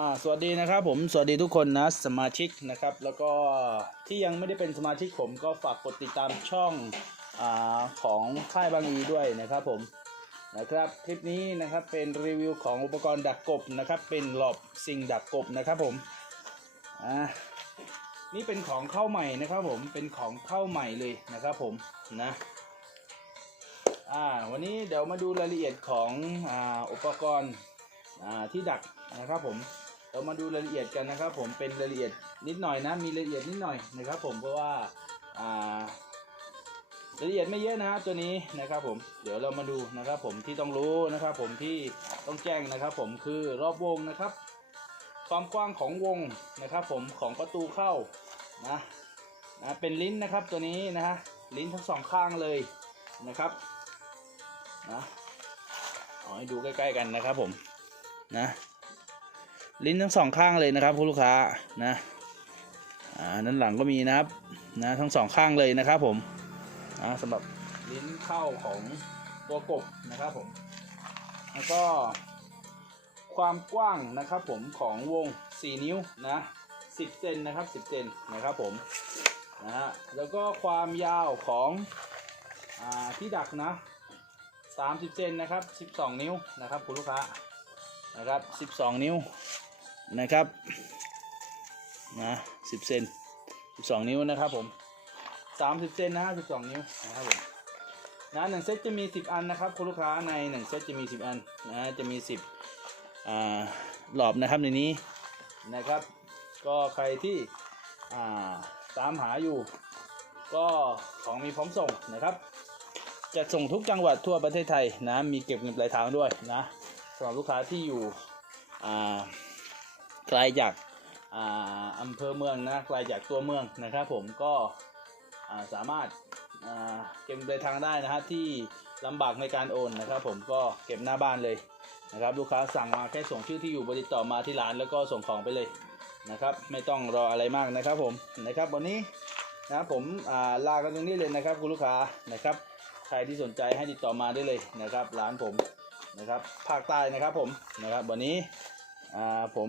อ่าสวัสดีนะครับผมสวัสดีทุกคนนะสมาชิกนะครับ แล้วก็ที่ยังไม่ได้เป็นสมาชิกผมก็ฝากกดติดตามช่องอาของค่ายบางอีด้วยนะครับผมนะครับคลิปนี้นะครับเป็นรีวิวของอุปกรณ์ดักกบนะครับเป็นหลอบซิงดักกบนะครับผมอ่านี่เป็นของเข้าใหม่นะครับผมเป็นของเข้าใหม่เลยนะครับผมนะอ่าวันนี้เดี๋ยวมาดูรายละเอียดของอ่าอุปกรณ์อ่าที่ดักนะครับผม เรามาดูรายละเอียดกันนะครับ ผมเป็นรายละเอียดนิดหน่อยนะมีรายละเอียดนิดหน่อยนะครับ ผมเพราะว่าอ่ารายละเอียดไม่เยอะนะตัวนี้นะครับ ผมเดี๋ยวเรามาดูนะครับ ผมที่ต้องรู้นะครับ ผมที่ต้องแจ้งนะครับ ผมคือรอบวงนะครับ ความกว้างของวงนะครับ ผมของประตูเข้านะนะเป็นลิ้นนะครับตัวนี้นะฮะลิ้นทั้งสองข้างเลยนะครับนะเอาให้ดูใกล้ ๆ กันนะครับผมนะ ลิ้นทั้งสองข้างเลยนะครับคุณลูกค้านะอ่านั้นหลังก็มีนะครับนะทั้งสองข้างเลยนะครับผมนะสำหรับลิ้นเข้าของตัวกบนะครับผม แล้วก็ความกว้างนะครับผมของวง 4 นิ้วนะ10เซนนะครับ10เซนนะครับผมนะฮะแล้วก็ความยาวของอาที่ดักนะ30เซนนะครับ12 นิ้วนะครับคุณลูกค้านะครับ12 นิ้ว นะครับนะสิบเซนสิบสองนิ้วนะครับผมสามสิบเซนนะสิบสองนิ้วนะครับผมนะหนึ่งเซตจะมีสิบอันนะครับคุณลูกค้าในหนึ่งเซตจะมีสิบอันนะจะมีสิบอ่าหลอบนะครับในนี้นะครับ ก็ใครที่อ่าตามหาอยู่ ก็ของมีพร้อมส่งนะครับจะส่งทุกจังหวัดทั่วประเทศไทยนะมีเก็บเงินปลายทางด้วยนะสำหรับลูกค้าที่อยู่อ่า ไกลจากอาอำเภอเมืองนะไกลจากตัวเมืองนะครับ ผมก็าสามารถเก็บเดินทางได้นะฮะที่ลำบากในการโอนนะครับ ผมก็เก็บหน้าบ้านเลยนะครับ ลูกค้าสั่งมาแค่ส่งชื่อที่อยู่บริต่อมาที่ร้านแล้วก็ส่งของไปเลยนะครับ ไม่ต้องรออะไรมากนะครับ ผมนะครับ วันนี้นะผมาลากันตรงนี้เลยนะครับ คุณลูกค้านะครับ ใครที่สนใจให้ติดต่อมาได้เลยนะครับ ร้านผมนะครับภาคใต้นะครับผมนะครับ วันนี้ผม